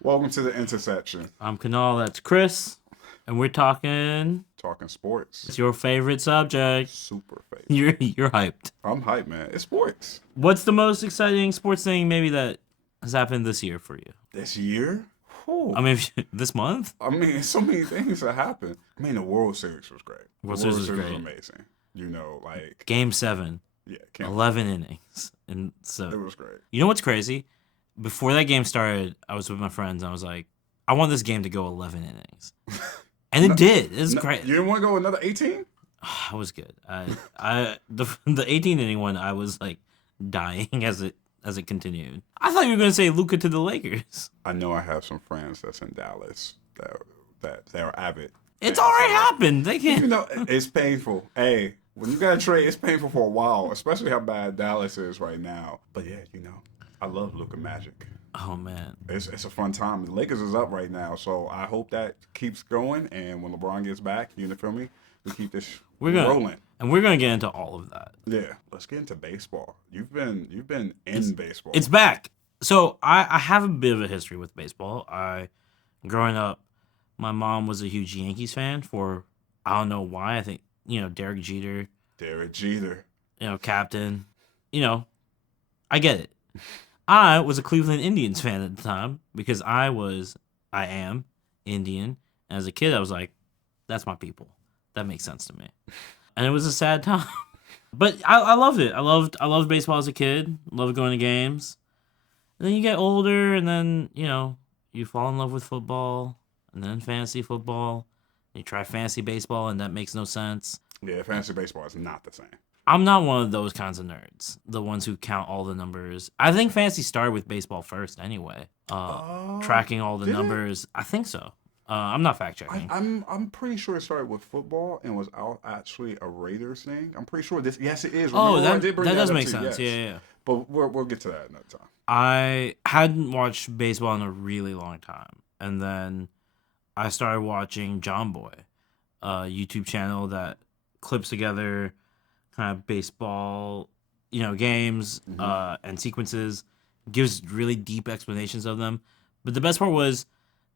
Welcome to the intersection. I'm Kanal, that's Chris, and we're talking Sports. It's your favorite subject. Super favorite. You're hyped. I'm hyped, man. It's sports. What's the most exciting sports thing maybe that has happened this year for you? This year? Whew. I mean, this month? I mean, so many things that happened. I mean, the World Series was great. World Series was great. Amazing. You know, like Game 7. Yeah, 11 innings. And so it was great. You know what's crazy? Before that game started, I was with my friends and I was like, I want this game to go 11 innings. And it did. It was great. You didn't want to go another 18? I was good. The 18 inning one, I was like dying as it continued. I thought you were going to say Luka to the Lakers. I know I have some friends that's in Dallas that are avid. It's already happened. They can't. You know, it's painful. Hey, when you got to trade, it's painful for a while, especially how bad Dallas is right now. But yeah, you know, I love Luka Magic. Oh, man. It's a fun time. The Lakers is up right now, so I hope that keeps going. And when LeBron gets back, you feel me? We keep this rolling. And we're going to get into all of that. Yeah. Let's get into baseball. You've been in baseball. It's back. So I have a bit of a history with baseball. Growing up, my mom was a huge Yankees fan for, I don't know why. I think, Derek Jeter. Captain. I get it. I was a Cleveland Indians fan at the time because I am Indian. As a kid, I was like, that's my people. That makes sense to me. And it was a sad time. But I loved it. I loved baseball as a kid. Loved going to games. And then you get older and then, you fall in love with football and then fantasy football. You try fantasy baseball and that makes no sense. Yeah, fantasy baseball is not the same. I'm not one of those kinds of nerds, the ones who count all the numbers. I think fantasy started with baseball first anyway. Tracking all the numbers. I think so. I'm not fact checking. I'm pretty sure it started with football and was actually a Raiders thing. I'm pretty sure this. Yes, it is. Remember that does make sense. Yes. Yeah. But we'll get to that another time. I hadn't watched baseball in a really long time, and then I started watching John Boy, a YouTube channel that clips together kind of baseball, games and sequences, gives really deep explanations of them. But the best part was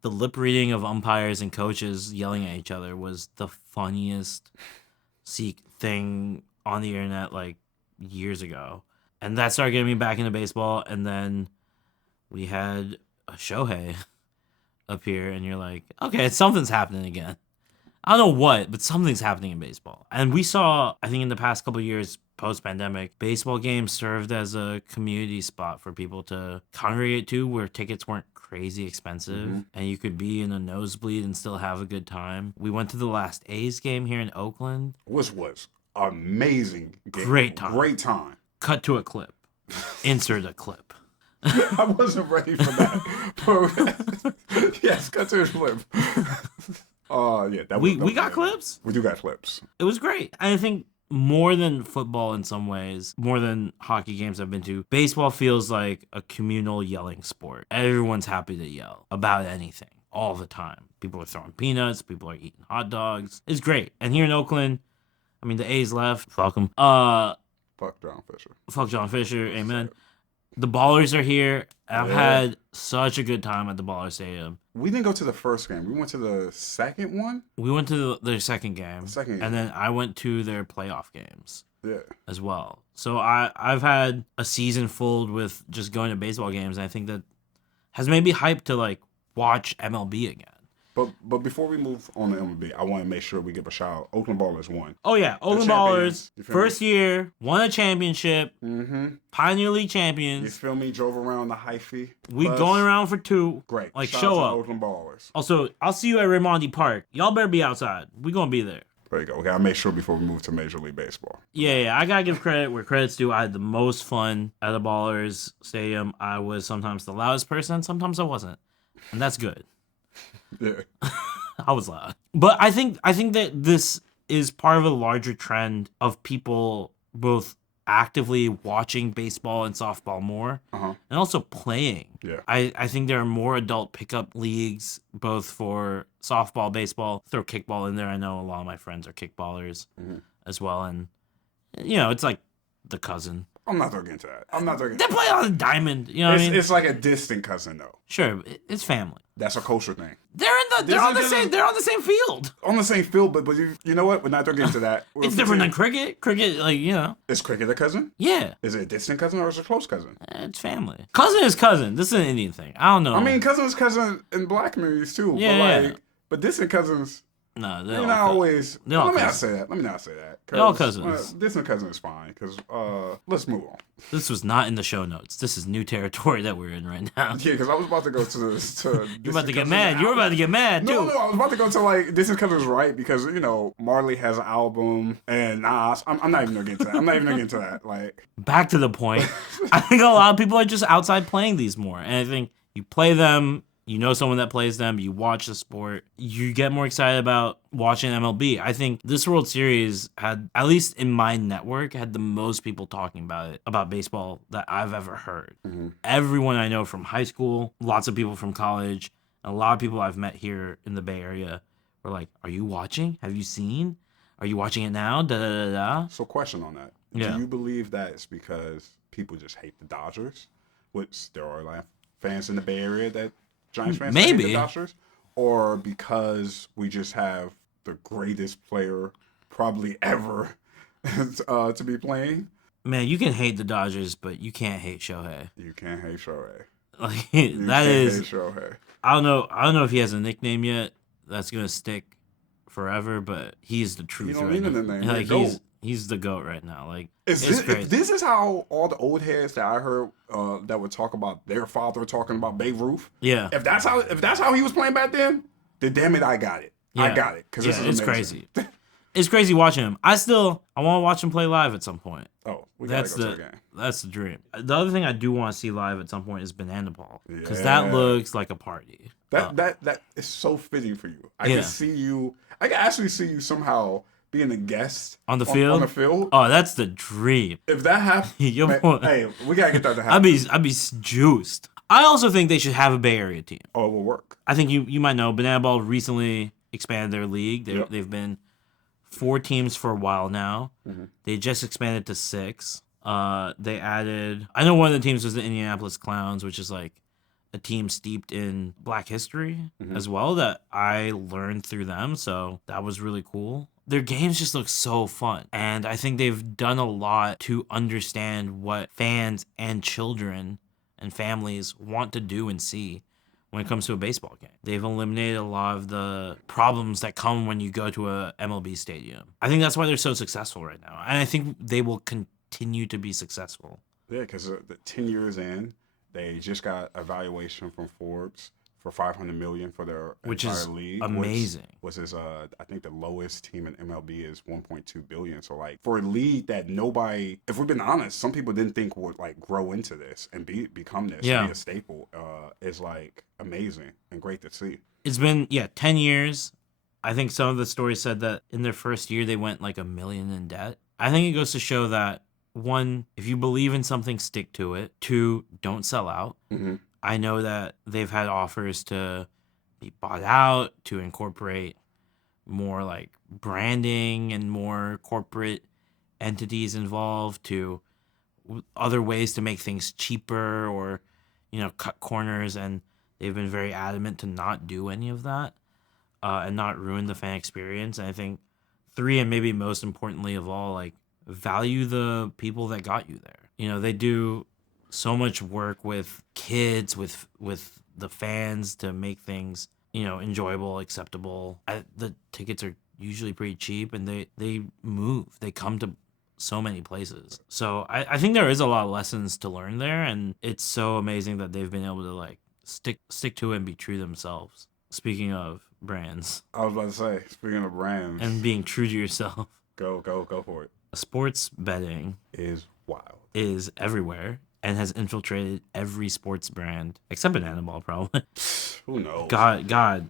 the lip reading of umpires and coaches yelling at each other was the funniest thing on the internet like years ago. And that started getting me back into baseball. And then we had a Shohei appear, and you're like, okay, something's happening again. I don't know what, but something's happening in baseball. And we saw, I think in the past couple of years, post-pandemic, baseball games served as a community spot for people to congregate to where tickets weren't crazy expensive and you could be in a nosebleed and still have a good time. We went to the last A's game here in Oakland. Which was amazing game. Great time. Great time. Cut to a clip. Insert a clip. I wasn't ready for that. Yes, cut to a clip. Yeah, we got clips. We do got clips. It was great. I think more than football in some ways, more than hockey games I've been to, baseball feels like a communal yelling sport. Everyone's happy to yell about anything all the time. People are throwing peanuts. People are eating hot dogs. It's great. And here in Oakland, I mean, the A's left. Fuck them. Fuck John Fisher. Fuck John Fisher. Amen. The Ballers are here. I've had such a good time at the Baller Stadium. We didn't go to the first game. We went to the second one. We went to their second game. And then I went to their playoff games. Yeah. As well. So I've had a season filled with just going to baseball games. And I think that has made me hyped to like watch MLB again. But before we move on to MLB, I want to make sure we give a shout out. Oakland Ballers won. Oh, yeah. Oakland Ballers, first year, won a championship. Pioneer League champions. You feel me? Drove around the hyphy. We going around for 2. Great. Like, shout show out up. to Oakland Ballers. Also, I'll see you at Raimondi Park. Y'all better be outside. We going to be there. There you go. We got to make sure before we move to Major League Baseball. Yeah. I got to give credit where credit's due. I had the most fun at the Ballers Stadium. I was sometimes the loudest person. Sometimes I wasn't. And that's good. Yeah. I was loud. But I think that this is part of a larger trend of people both actively watching baseball and softball more and also playing. Yeah. I think there are more adult pickup leagues, both for softball, baseball, throw kickball in there. I know a lot of my friends are kickballers as well. And, it's like the cousin. I'm not gonna get into that. I'm not gonna. They play on a diamond. You know what I mean? It's like a distant cousin though. Sure, it's family. That's a culture thing. They're on the same field. On the same field, but you know what? We're not gonna get into that. It's different than cricket. Cricket, like, you know. Is cricket a cousin? Yeah. Is it a distant cousin or is it a close cousin? It's family. Cousin is cousin. This is an Indian thing. I don't know. I mean, cousin is cousin in black communities too. Yeah. But distant cousins. No, they're not always. Let me not say that. They're all cousins. Distant cousin is fine. Because let's move on. This was not in the show notes. This is new territory that we're in right now. Yeah, because I was about to go to You're about to get mad. You're about to get mad too. No, I was about to go to like distant cousins, right? Because Marley has an album and Nas. I'm not even gonna get into that. I'm not even gonna get into that. Like, back to the point. I think a lot of people are just outside playing these more, and I think you play them. You know someone that plays them, you watch the sport, you get more excited about watching MLB. I think this World Series had, at least in my network, had the most people talking about it, about baseball, that I've ever heard. Mm-hmm. Everyone I know from high school, lots of people from college, a lot of people I've met here in the Bay Area were like, are you watching? Have you seen? Are you watching it now? Da-da-da-da. So question on that. Yeah. Do you believe that it's because people just hate the Dodgers? Which there are like fans in the Bay Area that Giants fans hate the Dodgers, or because we just have the greatest player probably ever to be playing? Man, you can hate the Dodgers, but you can't hate Shohei. You can't hate Shohei. Like, hate Shohei. I don't know if he has a nickname yet that's gonna stick forever, but he's the truth. You don't right need now. a name. Like, he's the GOAT right now. Like, if this is how all the old heads that I heard that would talk about their father talking about Babe Ruth. Yeah. If that's how he was playing back then damn it, I got it. Yeah. I got it. Because it's crazy. It's crazy watching him. I want to watch him play live at some point. Oh, we gotta go to a game. That's the dream. The other thing I do want to see live at some point is Banana Ball, because that looks like a party. That is so fitting for you. I can actually see you somehow being a guest on the field. Oh, that's the dream. If that happens, hey, we gotta get that to happen. I'd be juiced. I also think they should have a Bay Area team. Oh, it will work. I think you might know Banana Ball recently expanded their league. They've been 4 teams for a while now. Mm-hmm. They just expanded to 6. They added. I know one of the teams was the Indianapolis Clowns, which is like a team steeped in Black history as well, that I learned through them. So that was really cool. Their games just look so fun. And I think they've done a lot to understand what fans and children and families want to do and see when it comes to a baseball game. They've eliminated a lot of the problems that come when you go to a MLB stadium. I think that's why they're so successful right now. And I think they will continue to be successful. Yeah, because 10 years in, they just got a valuation from Forbes for $500 million for their entire league. Amazing. Which is I think the lowest team in MLB is $1.2 billion. So like for a league that nobody, if we've been honest, some people didn't think would like grow into this and become this, be a staple, is like amazing and great to see. It's been 10 years. I think some of the stories said that in their first year they went like $1 million in debt. I think it goes to show that, 1, if you believe in something, stick to it. 2, don't sell out. Mm-hmm. I know that they've had offers to be bought out, to incorporate more like branding and more corporate entities involved, to other ways to make things cheaper or, cut corners. And they've been very adamant to not do any of that and not ruin the fan experience. And I think 3, and maybe most importantly of all, like, value the people that got you there. They do so much work with kids, with the fans, to make things, enjoyable, acceptable. The tickets are usually pretty cheap, and they move. They come to so many places. So I think there is a lot of lessons to learn there, and it's so amazing that they've been able to like stick to it and be true to themselves. Speaking of brands. I was about to say, speaking of brands. And being true to yourself. Go for it. Sports betting is wild. Is everywhere. And has infiltrated every sports brand except Banana Ball, probably. Who knows? God.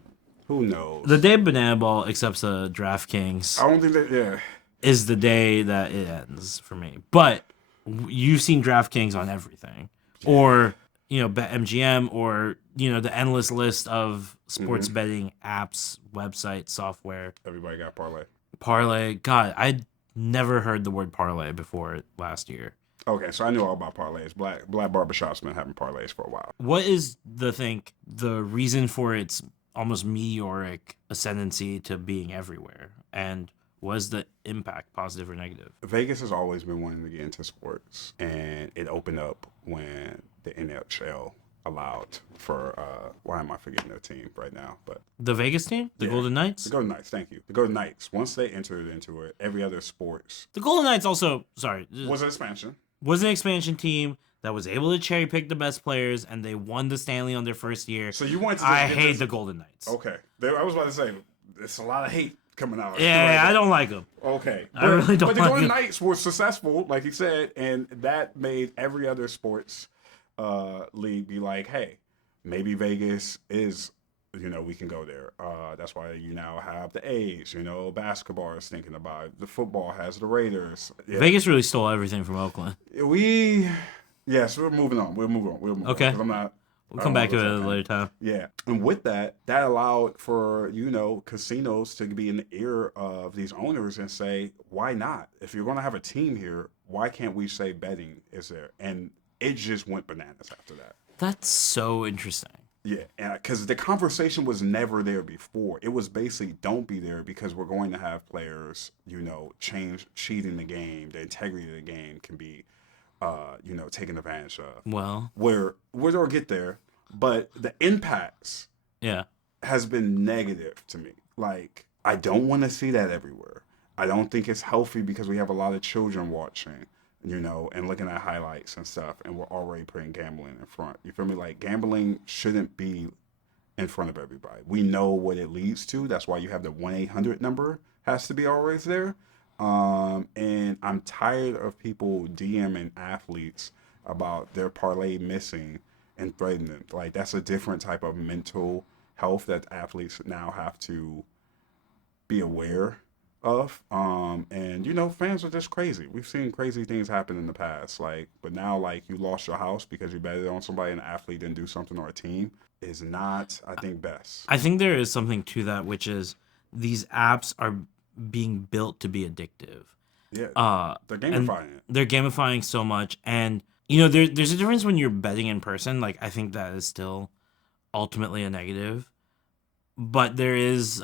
Who knows? The day Banana Ball accepts a DraftKings, I don't think that. is the day that it ends for me. But you've seen DraftKings on everything, or BetMGM, or the endless list of sports betting apps, websites, software. Everybody got parlay. Parlay. God, I'd never heard the word parlay before last year. Okay, so I knew all about parlays. Black barbershops been having parlays for a while. What is the reason for its almost meteoric ascendancy to being everywhere? And was the impact positive or negative? Vegas has always been wanting to get into sports, and it opened up when the NHL allowed for why am I forgetting their team right now? But the Vegas team, the Golden Knights. The Golden Knights, thank you. The Golden Knights. Once they entered into it, every other sports. The Golden Knights also was an expansion. Was an expansion team that was able to cherry pick the best players, and they won the Stanley on their first year. So you want to? I hate the Golden Knights. Okay, I was about to say it's a lot of hate coming out. Yeah, I don't like them. Okay, I really don't. But the like Golden them. Knights were successful, like you said, and that made every other sports league be like, hey, maybe Vegas is. We can go there. That's why you now have the A's. Basketball is thinking about it. The football has the Raiders. Yeah. Vegas really stole everything from Oakland. Yes, we're moving on. We'll move on. Okay. We'll come back to it at a later time. Yeah. And with that allowed for, casinos to be in the ear of these owners and say, why not? If you're going to have a team here, why can't we say betting is there? And it just went bananas after that. That's so interesting. Yeah, because the conversation was never there before. It was basically don't be there because we're going to have players, cheating the game. The integrity of the game can be, taken advantage of. Well, we'll get there, but the impacts, has been negative to me. Like I don't want to see that everywhere. I don't think it's healthy because we have a lot of children watching. And looking at highlights and stuff, and we're already putting gambling in front. You feel me? Like, gambling shouldn't be in front of everybody. We know what it leads to. That's why you have the 1-800 number has to be always there. And I'm tired of people DMing athletes about their parlay missing and threatening them. Like, that's a different type of mental health that athletes now have to be aware of. And fans are just crazy. We've seen crazy things happen in the past, but now you lost your house because you betted on somebody and an athlete didn't do something, or a team is not, I think, best. I think there is something to that, which is these apps are being built to be addictive. Yeah, they're gamifying it. They're gamifying so much, and there's a difference when you're betting in person. Like, I think that is still ultimately a negative, but there is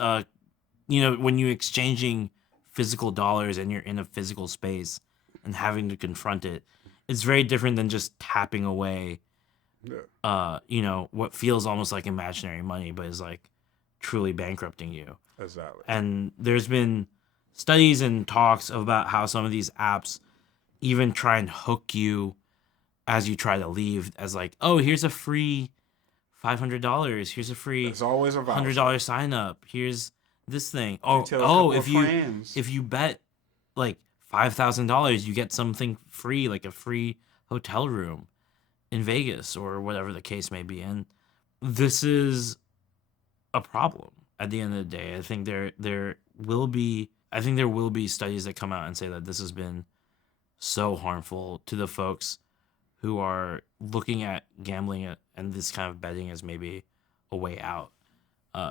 when you're exchanging physical dollars and you're in a physical space and having to confront it, it's very different than just tapping away, what feels almost like imaginary money, but is like truly bankrupting you. Exactly. And there's been studies and talks about how some of these apps even try and hook you as you try to leave, as like, oh, here's a free $500. Here's a free it's always a $100 sign up. Here's this thing. If you bet like $5,000, you get something free, like a free hotel room in Vegas or whatever the case may be. And this is a problem at the end of the day. I think there will be studies that come out and say that this has been so harmful to the folks who are looking at gambling and this kind of betting as maybe a way out.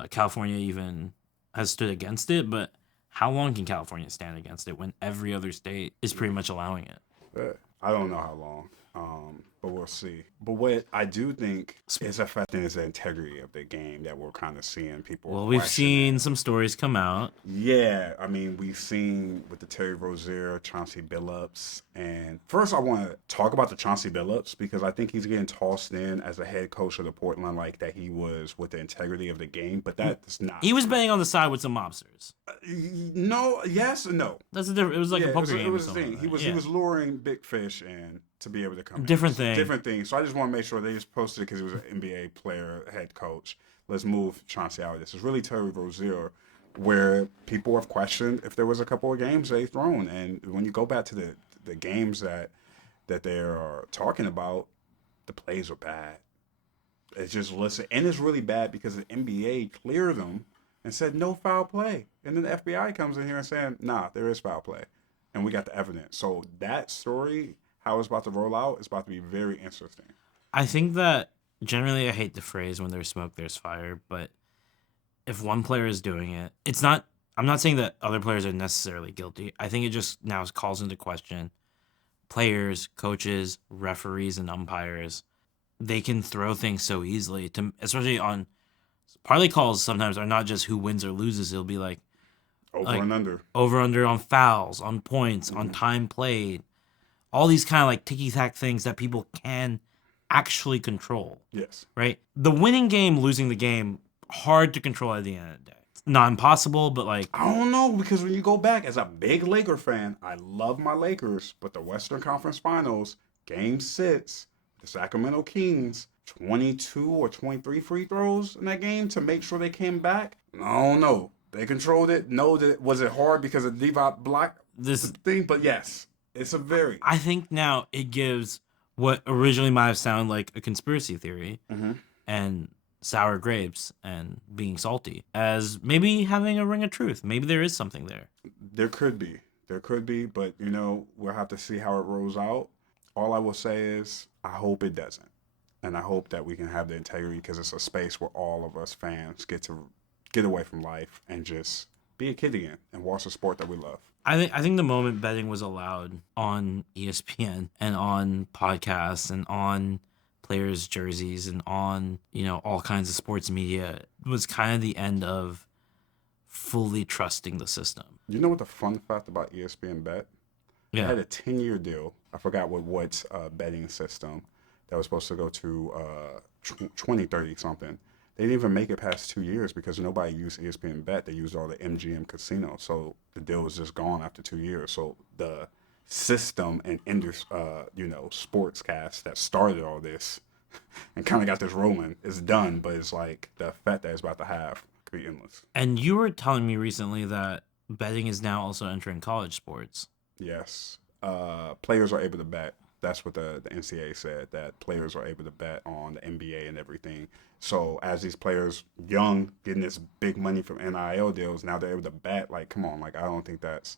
California even has stood against it, but how long can California stand against it when every other state is pretty much allowing it? I don't know how long, but we'll see. But what I do think is affecting is the integrity of the game that we're kind of seeing people. Well, we've seen some stories come out. Yeah, I mean, we've seen with the Terry Rozier, Chauncey Billups, and first I want to talk about the Chauncey Billups because I think he's getting tossed in as a head coach of the Portland, like that he was with the integrity of the game, but that's not. He was betting on the side with some mobsters. No, yes, and no. That's a different. It was like a poker game. It was a thing. He was luring big fish in to be able to come. Different thing. Different thing. So I just want to make sure they just posted it because he was an NBA player, head coach. Let's move Chauncey out of this. It's really Terry Rozier, where people have questioned if there was a couple of games they've thrown, and when you go back to the games that they are talking about, the plays are bad. It's just and it's really bad because the NBA cleared them and said no foul play, and then the FBI comes in here and saying, nah, there is foul play, and we got the evidence. So that story, how it's about to roll out, is about to be very interesting. I think that generally I hate the phrase when there's smoke, there's fire, but if one player is doing it, I'm not saying that other players are necessarily guilty. I think it just now calls into question players, coaches, referees, and umpires, they can throw things so easily, to especially on parlay calls. Sometimes are not just who wins or loses. It'll be like over under on fouls, on points, on time played, all these kind of like ticky-tack things that people can actually control. Yes. Right? The winning game, losing the game, hard to control at the end of the day. It's not impossible, but like... I don't know, because when you go back, as a big Laker fan, I love my Lakers, but the Western Conference Finals, Game 6, the Sacramento Kings, 22 or 23 free throws in that game to make sure they came back. I don't know. They controlled it. No, was it hard because of Divac block this thing? But yes, it's a very... I think now it gives what originally might have sounded like a conspiracy theory and sour grapes and being salty as maybe having a ring of truth. Maybe there is something there. There could be. But, we'll have to see how it rolls out. All I will say is I hope it doesn't. And I hope that we can have the integrity, because it's a space where all of us fans get to get away from life and just be a kid again and watch the sport that we love. I think the moment betting was allowed on ESPN and on podcasts and on players' jerseys and on, all kinds of sports media was kind of the end of fully trusting the system. You know what the fun fact about ESPN Bet? Yeah. They had a 10-year deal. I forgot what betting system that was supposed to go to 2030 something. They didn't even make it past 2 years because nobody used ESPN Bet. They used all the MGM Casino. So the deal was just gone after 2 years. So the system and sportscast that started all this and kind of got this rolling is done. But it's like the effect that it's about to have could be endless. And you were telling me recently that betting is now also entering college sports. Yes. Players are able to bet. That's what the NCAA said, that players are able to bet on the NBA and everything. So as these players, young, getting this big money from NIL deals, now they're able to bet. Like, come on. Like, I don't think that's...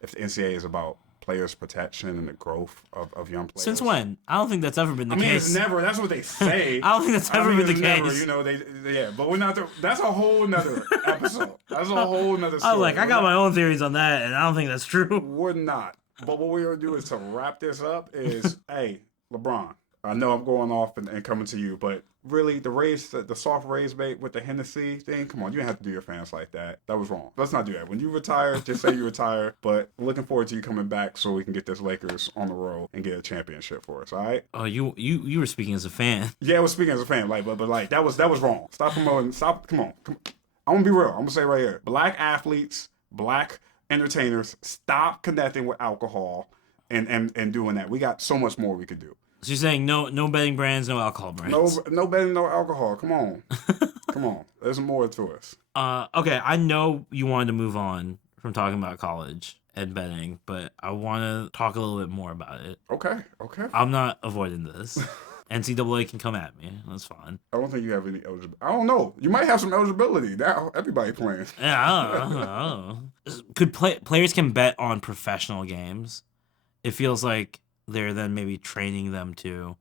If the NCAA is about players' protection and the growth of young players... Since when? I don't think that's ever been the case. It's never. That's what they say. I don't think that's ever been the case. But we're not... That's a whole nother episode. That's a whole nother story. I was like, I got my own theories on that, and I don't think that's true. We're not. But what we're going to do is to wrap this up is, hey, LeBron, I know I'm going off and coming to you, but really the soft ragebait with the Hennessy thing, come on, you didn't have to do your fans like that. That was wrong. Let's not do that. When you retire, just say you retire, but looking forward to you coming back so we can get this Lakers on the road and get a championship for us, all right? Oh, you were speaking as a fan. Yeah, I was speaking as a fan, but that was wrong. Stop promoting, come on. I'm going to be real. I'm going to say right here. Black athletes, black entertainers, stop connecting with alcohol and doing that. We got so much more we could do. So you're saying no betting brands, no alcohol brands. No betting, no alcohol. Come on. Come on. There's more to us. Okay, I know you wanted to move on from talking about college and betting, but I want to talk a little bit more about it. Okay. I'm not avoiding this. NCAA can come at me. That's fine. I don't think you have any eligibility. I don't know. You might have some eligibility. Now everybody playing. Yeah, I don't know. Could players can bet on professional games? It feels like they're then maybe training them to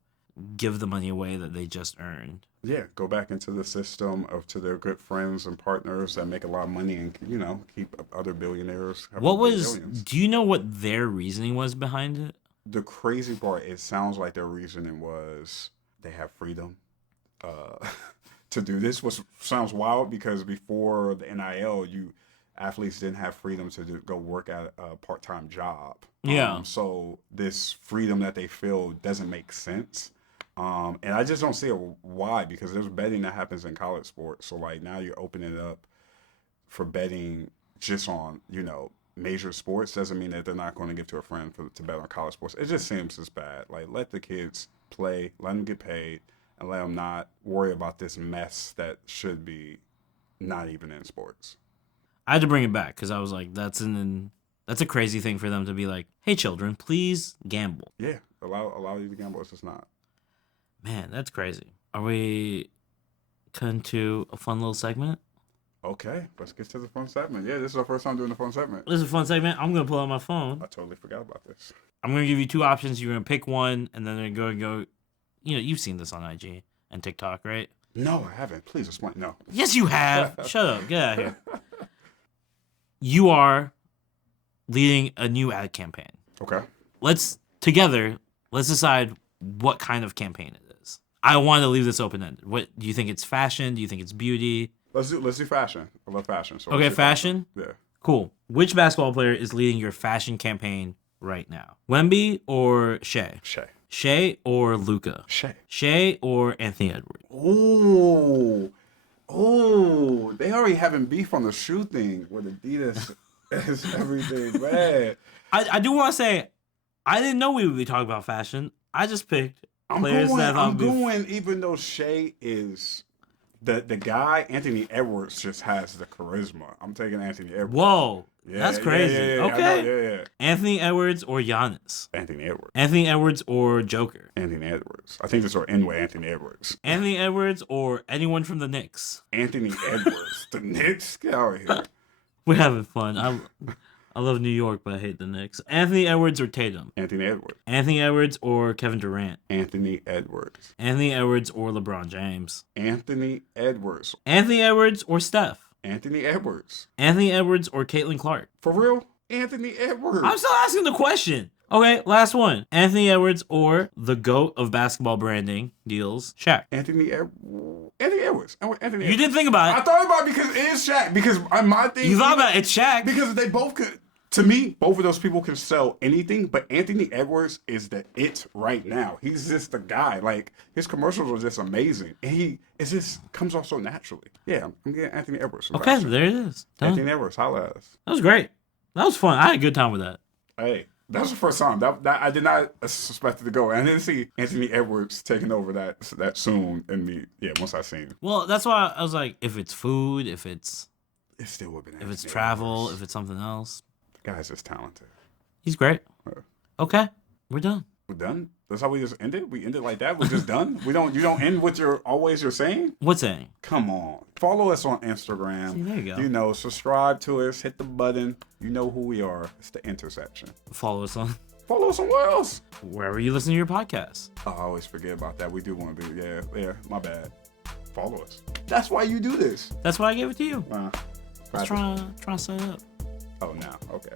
give the money away that they just earned. Yeah, go back into the system to their good friends and partners that make a lot of money and, keep other billionaires. Do you know what their reasoning was behind it? The crazy part, it sounds like their reasoning was they have freedom to do this, which sounds wild because before the NIL, athletes didn't have freedom to go work at a part-time job. Yeah. So this freedom that they feel doesn't make sense. And I just don't see why, because there's betting that happens in college sports. So like now you're opening it up for betting just on, major sports. Doesn't mean that they're not going to give to a friend to bet on college sports. It just seems as bad. Like, let the kids play, let them get paid, and let them not worry about this mess that should be not even in sports. I had to bring it back because I was like, that's a crazy thing for them to be like, hey, children, please gamble. Yeah, allow you to gamble. It's just not. Man, that's crazy. Are we cutting to a fun little segment? Okay, let's get to the fun segment. Yeah, this is our first time doing the fun segment. This is a fun segment. I'm going to pull out my phone. I totally forgot about this. I'm going to give you two options. You're going to pick one, and then they're going to go. You've seen this on IG and TikTok, right? No, I haven't. Please explain. No. Yes, you have. Shut up. Get out of here. You are leading a new ad campaign. Okay. Let's together, let's decide what kind of campaign it is. I want to leave this open-ended. What do you think? It's fashion? Do you think it's beauty? Let's do fashion. I love fashion. So okay, fashion? Yeah. Cool. Which basketball player is leading your fashion campaign right now? Wemby or Shea? Shea. Shea or Luka? Shea. Shea or Anthony Edwards? Oh, they already having beef on the shoe thing with Adidas is everything, man. I do want to say, I didn't know we would be talking about fashion. I just picked players that I'm going, even though Shea is the guy, Anthony Edwards just has the charisma. I'm taking Anthony Edwards. Whoa. That's crazy. Okay. Yeah. Anthony Edwards or Giannis? Anthony Edwards. Anthony Edwards or Joker? Anthony Edwards. I think this will end with Anthony Edwards. Anthony Edwards or anyone from the Knicks? Anthony Edwards. The Knicks? Get out of here. We're having fun. I love New York, but I hate the Knicks. Anthony Edwards or Tatum? Anthony Edwards. Anthony Edwards or Kevin Durant? Anthony Edwards. Anthony Edwards or LeBron James? Anthony Edwards. Anthony Edwards or Steph? Anthony Edwards. Anthony Edwards or Caitlin Clark? For real? Anthony Edwards. I'm still asking the question. Okay, last one. Anthony Edwards or the GOAT of basketball branding deals, Shaq? Anthony Edwards. You didn't think about it. I thought about it because it is Shaq. Because my thing. You thought about it, it's Shaq. Because they both could. To me, both of those people can sell anything, but Anthony Edwards is the it right now. He's just the guy. Like, his commercials are just amazing. And it just comes off so naturally. Yeah, I'm getting Anthony Edwards. Okay, there it is. Done. Anthony Edwards, holla at us. That was great. That was fun. I had a good time with that. Hey, that was the first time. That I did not suspect it to go. And I didn't see Anthony Edwards taking over that soon in me. Yeah, once I seen him. Well, that's why I was like, if it's food, if it's... It still would have been If it's Anthony travel, Edwards. if it's something else. The guy's just talented. He's great. Okay, we're done. We're done? That's how we just ended? We ended like that? We're just done? You don't end with your saying? What's saying? Come on. Follow us on Instagram. See, there you go. You know, subscribe to us, hit the button. You know who we are. It's the intersection. Follow us on Follow us somewhere else. wherever you listen to your podcast. I always forget about that. We do want to be, yeah, my bad. Follow us. That's why you do this. That's why I gave it to you. Let's Let's try to set it up. Oh, now. Okay.